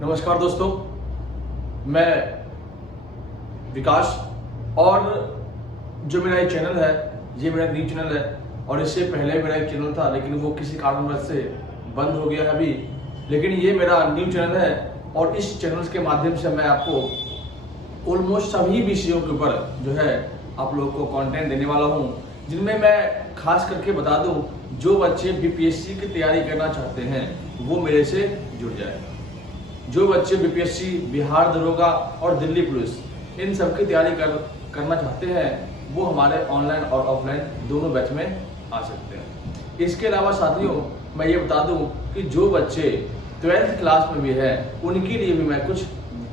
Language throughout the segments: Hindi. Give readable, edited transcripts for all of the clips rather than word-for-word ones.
नमस्कार दोस्तों, मैं विकास और जो मेरा ये चैनल है ये मेरा न्यू चैनल है और इससे पहले मेरा एक चैनल था लेकिन वो किसी कारणवश से बंद हो गया है अभी। लेकिन ये मेरा न्यू चैनल है और इस चैनल के माध्यम से मैं आपको ऑलमोस्ट सभी विषयों के ऊपर जो है आप लोगों को कंटेंट देने वाला हूँ, जिनमें मैं खास करके बता दूँ जो बच्चे बीपीएससी की तैयारी करना चाहते हैं वो मेरे से जुड़ जाए। जो बच्चे बीपीएससी, बिहार दरोगा और दिल्ली पुलिस इन सब की तैयारी करना चाहते हैं वो हमारे ऑनलाइन और ऑफलाइन दोनों बैच में आ सकते हैं। इसके अलावा साथियों मैं ये बता दूं कि जो बच्चे 12th क्लास में भी हैं उनके लिए भी मैं कुछ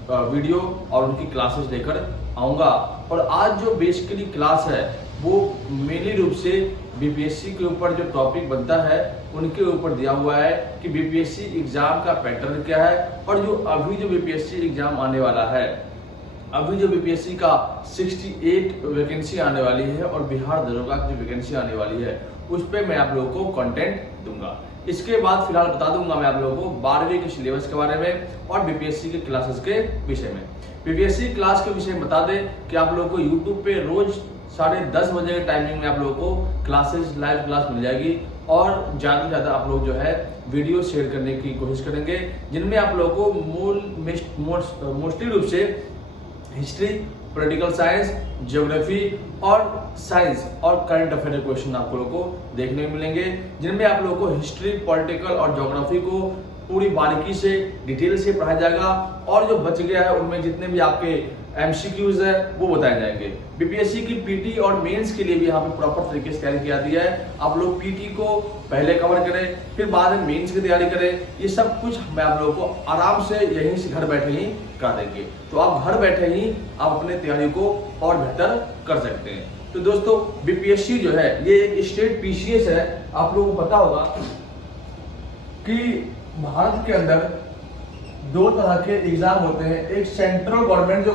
वीडियो और उनकी क्लासेस लेकर आऊँगा। और आज जो बेसिकली क्लास है वो मेनली रूप से बीपीएससी के ऊपर जो टॉपिक बनता है उनके ऊपर दिया हुआ है कि बीपीएससी एग्जाम का पैटर्न क्या है और जो अभी जो बीपीएससी एग्जाम आने वाला है, अभी जो बीपीएससी का 68 वैकेंसी आने वाली है और बिहार दरोगा की जो वैकेंसी आने वाली है उस पर मैं आप लोगों को कंटेंट दूंगा। इसके बाद फिलहाल बता दूंगा मैं आप लोगों को 12वीं के सिलेबस के बारे में और बीपीएससी के क्लासेस के विषय में। बीपीएससी क्लास के विषय में बता दें कि आप लोगों को यूट्यूब पे रोज 10:30 बजे के टाइमिंग में आप लोगों को क्लासेस लाइव क्लास मिल जाएगी और ज़्यादा से ज़्यादा आप लोग जो है वीडियो शेयर करने की कोशिश करेंगे, जिनमें आप लोगों को मोस्टली रूप से हिस्ट्री, पॉलिटिकल साइंस, ज्योग्राफी और साइंस और करंट अफेयर के क्वेश्चन आप लोगों को देखने को मिलेंगे, जिनमें आप लोगों को हिस्ट्री, पॉलिटिकल और ज्योग्राफी को पूरी बारीकी से डिटेल से पढ़ाया जाएगा और जो बच गया है उनमें जितने भी आपके एमसीक्यूज है वो बताए जाएंगे। बीपीएससी की पीटी और मेंस के लिए भी यहाँ पे प्रॉपर तरीके से तैयारी की जाती है। आप लोग पीटी को पहले कवर करें फिर बाद में मेंस की तैयारी करें, ये सब कुछ मैं आप लोगों को आराम से यहीं से घर बैठे ही करा देंगे। तो आप घर बैठे ही आप अपने तैयारी को और बेहतर कर सकते हैं। तो दोस्तों बीपीएससी जो है ये एक स्टेट पीसीएस है। आप लोगों को पता होगा कि भारत के अंदर दो तरह के एग्जाम होते हैं, एक सेंट्रल गवर्नमेंट जो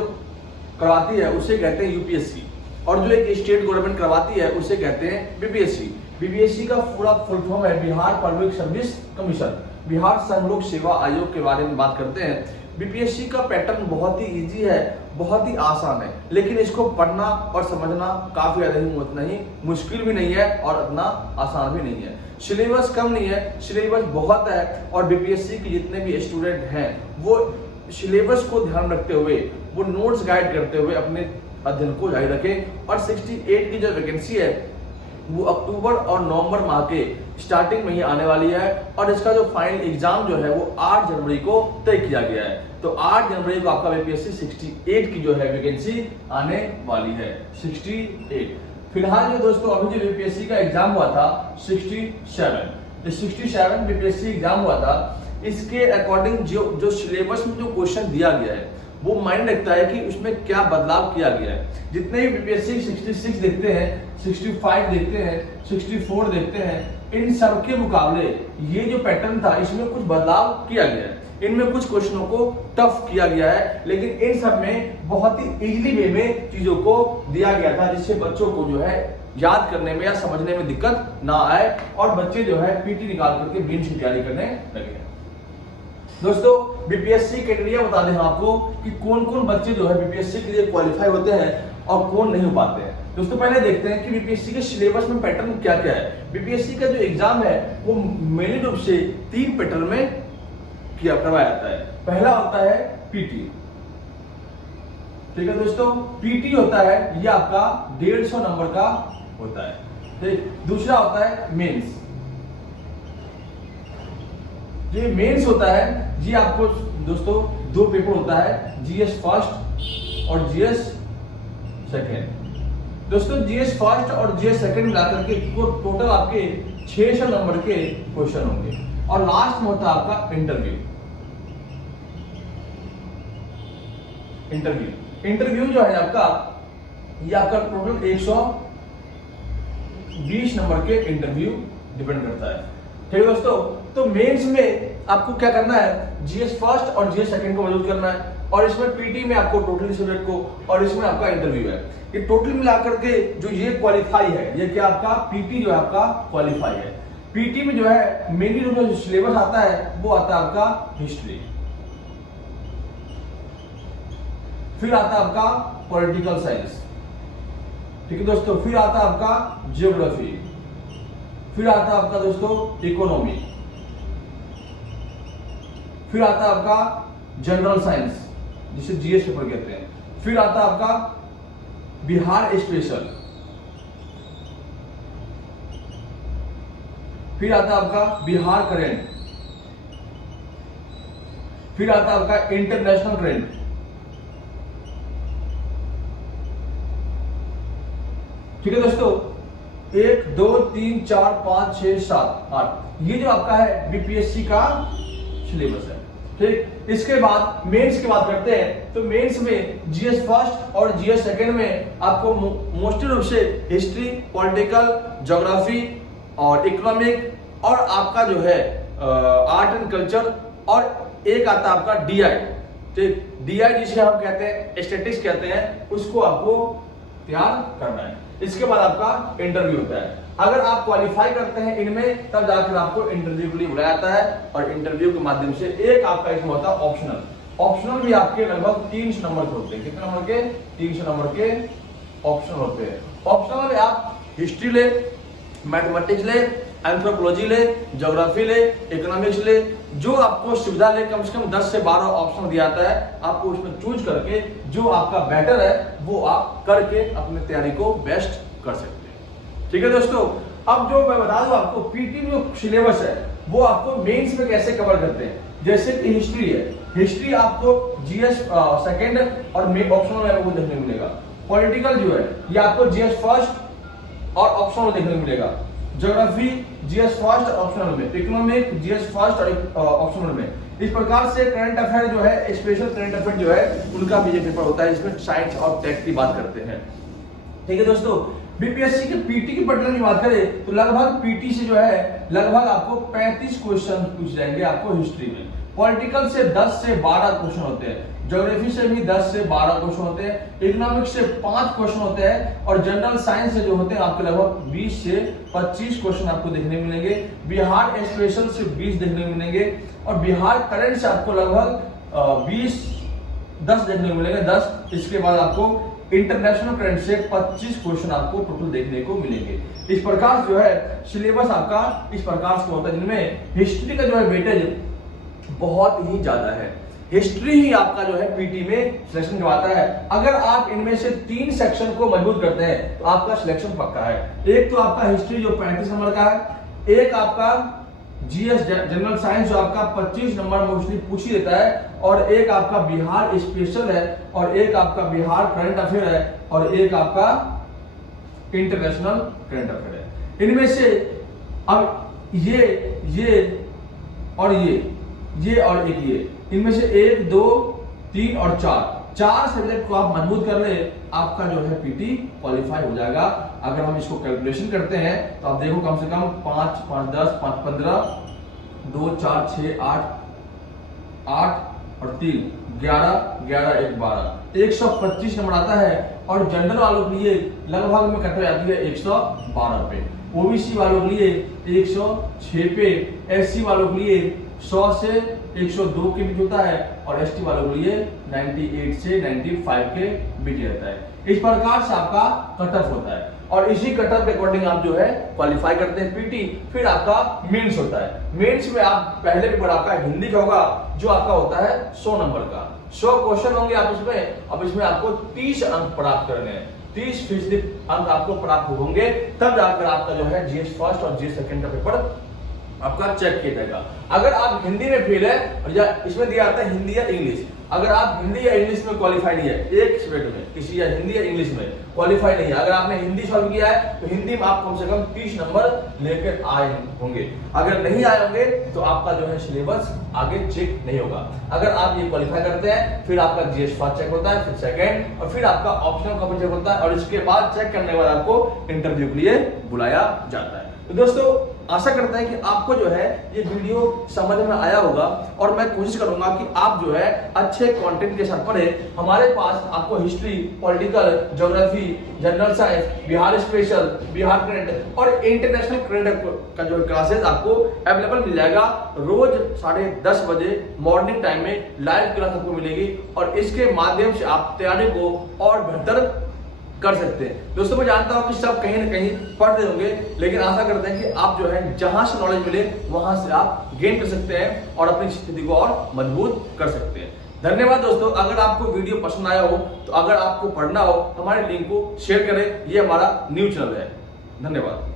करवाती है उसे कहते हैं यूपीएससी और जो एक स्टेट गवर्नमेंट करवाती है उसे कहते हैं बीपीएससी। बीपीएससी का पूरा फुल फॉर्म है Bihar public service commission, Bihar संघ लोक सेवा आयोग के बारे में बात करते हैं। बीपीएससी का पैटर्न बहुत ही इजी है, बहुत ही आसान है, लेकिन इसको पढ़ना और समझना काफी ज्यादा ही उतना ही मुश्किल भी नहीं है और उतना आसान भी नहीं है। सिलेबस कम नहीं है, सिलेबस बहुत है और बीपीएससी के जितने भी स्टूडेंट हैं वो सिलेबस को ध्यान रखते हुए वो नोट्स गाइड करते हुए अपने अध्ययन को जारी रखें। और 68 की जो वैकेंसी है वो अक्टूबर और नवंबर माह के स्टार्टिंग में ही आने वाली है और इसका जो फाइनल एग्जाम जो है वो 8 जनवरी को तय किया गया है। तो 8 जनवरी को आपका बीपीएससी 68 की जो है वैकेंसी आने वाली है, 68। फिलहाल जो दोस्तों अभी जो बीपीएससी का एग्जाम हुआ था 67 बीपीएससी एग्जाम हुआ था, इसके अकॉर्डिंग जो सिलेबस में जो क्वेश्चन दिया गया है वो मायने रखता है कि उसमें क्या बदलाव किया गया है। जितने भी बीपीएससी 66 देखते हैं, 65 देखते हैं, 64 देखते हैं, इन सब के मुकाबले ये जो पैटर्न था इसमें कुछ बदलाव किया गया है। इनमें कुछ क्वेश्चनों को टफ किया गया है, लेकिन इन सब में बहुत ही इजीली वे में चीजों को दिया गया था जिससे बच्चों को जो है याद करने में या समझने में दिक्कत ना आए और बच्चे जो है पीटी निकाल करके मेंस की तैयारी करने लगे। दोस्तों बीपीएससी कैटेगरी बता दें आपको कि कौन कौन बच्चे जो है बीपीएससी के लिए क्वालिफाई होते हैं और कौन नहीं हो पाते हैं। दोस्तों पहले देखते हैं कि बीपीएससी के सिलेबस में पैटर्न क्या क्या है। बीपीएससी का जो एग्जाम है वो मेनली रूप से 3 पैटर्न में करवाया जाता है। पहला होता है पीटी, ठीक है दोस्तों। पीटी होता है ये आपका 150 नंबर का होता है, ठीक। दूसरा होता है मेंस, ये मेंस होता है ये आपको दोस्तों 2 पेपर होता है, जीएस फर्स्ट और जीएस सेकंड। दोस्तों जीएस फर्स्ट और जीएस सेकंड मिलाकर के टोटल आपके 600 नंबर के क्वेश्चन होंगे और लास्ट में होता है आपका इंटरव्यू जो है आपका ये आपका टोटल 120 नंबर के इंटरव्यू डिपेंड करता है, ठीक है दोस्तों। तो मेंस में आपको क्या करना है, जीएस फर्स्ट और जीएस सेकंड को मौजूद करना है और इसमें पीटी में आपको टोटल सब्जेक्ट को और इसमें आपका इंटरव्यू है। ये टोटल मिलाकर के जो ये क्वालिफाई है, ये क्या आपका पीटी जो है आपका क्वालिफाई है। पीटी में जो है मेनली जो सिलेबस आता है वो आता है आपका हिस्ट्री, फिर आता है आपका पॉलिटिकल साइंस, ठीक है दोस्तों, फिर आता है आपका ज्योग्राफी, फिर आता है आपका दोस्तों इकोनॉमी, फिर आता है आपका जनरल साइंस जिसे जीएस पेपर कहते हैं, फिर आता है आपका बिहार स्पेशल, फिर आता है आपका बिहार करंट, फिर आता है आपका इंटरनेशनल करंट, ठीक है दोस्तों। 1 2 3 4 5 6 7 8 ये जो आपका है बीपीएससी का सिलेबस है, ठीक। इसके बाद मेंस की बात करते हैं तो मेंस में जीएस फर्स्ट और जीएस सेकंड में आपको मोस्टली रूप से हिस्ट्री, पॉलिटिकल, ज्योग्राफी और इकोनॉमिक और आपका जो है आर्ट एंड कल्चर और एक आता है आपका डीआई, ठीक। डीआई जिसे हम कहते हैं स्टैटिस्टिक्स कहते हैं, उसको आपको तैयार करना है। इसके बाद आपका इंटरव्यू होता है। अगर आप क्वालिफाई करते हैं इनमें तब जाकर आपको इंटरव्यू के लिए बुलाया जाता है और इंटरव्यू के माध्यम से एक आपका इसमें होता है ऑप्शनल। ऑप्शनल भी आपके लगभग 300 नंबर के होते हैं। कितने नंबर के? 300 नंबर के ऑप्शनल होते हैं। ऑप्शनल में आप हिस्ट्री ले, मैथमेटिक्स ले, एंथ्रोपोलॉजी ले, ज्योग्राफी ले, इकोनॉमिक्स ले, जो आपको सुविधा ले, कम से कम 10 से 12 ऑप्शन दिया जाता है। आपको उसमें चूज करके जो आपका बेटर है वो आप करके अपनी तैयारी को बेस्ट कर सकते हैं। ठीक है दोस्तों, अब जो मैं बता दूं आपको पीटी में जो सिलेबस है वो आपको मेंस में कैसे कवर करते हैं। जैसे कि हिस्ट्री है, हिस्ट्री आपको जीएस सेकंड और ऑप्शनल में आपको देखने को मिलेगा। पॉलिटिकल जो है ये आपको जीएस फर्स्ट और ऑप्शनल देखने को मिलेगा। ज्योग्राफी जीएस फर्स्ट ऑप्शनल में, इकोनॉमिक जीएस फर्स्ट और ऑप्शनल में। इस प्रकार से करंट अफेयर जो है, स्पेशल करंट अफेयर जो है उनका भी ये पेपर होता है, इसमें साइंस और टेक की बात करते हैं। ठीक है दोस्तों, बीपीएससी के पीटी की पैटर्न की बात करें तो लगभग पीटी से जो है लगभग आपको 35 क्वेश्चन पूछ जाएंगे आपको हिस्ट्री में। पॉलिटिकल से 10 से 12 क्वेश्चन होते हैं, ज्योग्राफी से भी 10 से 12 क्वेश्चन होते हैं, इकोनॉमिक्स से 5 क्वेश्चन होते हैं और जनरल साइंस से जो होते हैं आपके लगभग 20 से 25 क्वेश्चन आपको देखने मिलेंगे। बिहार स्पेशल से 20 देखने मिलेंगे और बिहार करंट से आपको लगभग 10 देखने को मिलेंगे 10। इसके बाद आपको इंटरनेशनल करंट से 25 क्वेश्चन आपको टोटल देखने को मिलेंगे। इस प्रकार जो है सिलेबस आपका इस प्रकार से होता है, जिनमें हिस्ट्री का जो है वेटेज बहुत ही ज्यादा है। हिस्ट्री ही आपका जो है पीटी में सिलेक्शन करवाता है। अगर आप इनमें से 3 सेक्शन को मजबूत करते हैं तो आपका सिलेक्शन पक्का है। एक तो आपका हिस्ट्री जो 35 नंबर का है, एक आपका जीएस जनरल साइंस जो आपका 25 नंबर मोस्टली पूछ ही देता है, और एक आपका बिहार स्पेशल है, और एक आपका बिहार करंट अफेयर है, और एक आपका इंटरनेशनल करंट अफेयर है। इनमें से अब ये और ये और एक ये, इनमें से 1 2 3 और 4 सब्जेक्ट को आप मजबूत कर ले, आपका जो है पीटी क्वालिफाई हो जाएगा। अगर हम इसको कैलकुलेशन करते हैं तो आप देखो कम से कम 5 5 10 5 15 2 4 6 8 और 3 11 11 1 12 125 नंबर आता है। और जनरल वालों के लिए लगभग में कट जाती है 112 पे, ओबीसी वालों के लिए 106 पे, एससी वालों के लिए 100 से 102 के बीच होता है, और एसटी वालों के लिए 98 से 95 के बीच रहता है। इस प्रकार से आपका कट ऑफ होता है और इसी कट ऑफ के अकॉर्डिंग आप जो है क्वालिफाई करते हैं पीटी। फिर आपका मेंस होता है। मेंस में आप पहले पेपर आपका हिंदी का होगा जो आपका होता है 100 नंबर का, 100 क्वेश्चन होंगे आप इसमें। अब इसमें आपको 30 अंक प्राप्त करने हैं, 30% अंक आपको प्राप्त होंगे, तब जाकर आपका जो है जीएस फर्स्ट और जीएस सेकंड का पेपर आपका चेक किया जाएगा। अगर आप हिंदी में फेल है, और या इसमें दिया आता है हिंदी या इंग्लिश, अगर आप हिंदी या इंग्लिश में क्वालिफाई नहीं है, एक सब्जेक्ट में किसी या हिंदी या इंग्लिश में क्वालिफाई नहीं है, अगर आपने हिंदी सॉल्व किया है तो हिंदी में आप कम से कम 30 नंबर लेकर आए होंगे। अगर नहीं आए होंगे तो आपका जो है सिलेबस आगे चेक नहीं होगा। अगर आप ये क्वालिफाई करते हैं फिर आपका जीएस फर्स्ट चेक होता है, फिर सेकंड, और फिर आपका ऑप्शनल कॉपी चेक होता है, और इसके बाद चेक करने के बाद आपको इंटरव्यू के लिए बुलाया जाता है। तो दोस्तों आशा करते हैं कि आपको जो है ये वीडियो समझ में आया होगा, और मैं कोशिश करूंगा कि आप जो है अच्छे कंटेंट के साथ पढ़े। हमारे पास आपको history, political, geography, general science, Bihar special, Bihar current और इंटरनेशनल करंट का जो क्लासेस आपको अवेलेबल मिल जाएगा। रोज 10:30 बजे मॉर्निंग टाइम में लाइव क्लास आपको मिलेगी, और इसके माध्यम से आप तैयारी को और बेहतर कर सकते हैं। दोस्तों मैं जानता हूं कि सब कहीं ना कहीं पढ़ते होंगे, लेकिन आशा करते हैं कि आप जो है जहां से नॉलेज मिले वहां से आप गेन कर सकते हैं और अपनी स्थिति को और मजबूत कर सकते हैं। धन्यवाद दोस्तों। अगर आपको वीडियो पसंद आया हो, तो अगर आपको पढ़ना हो, हमारे लिंक को शेयर करें। ये हमारा न्यू चैनल है। धन्यवाद।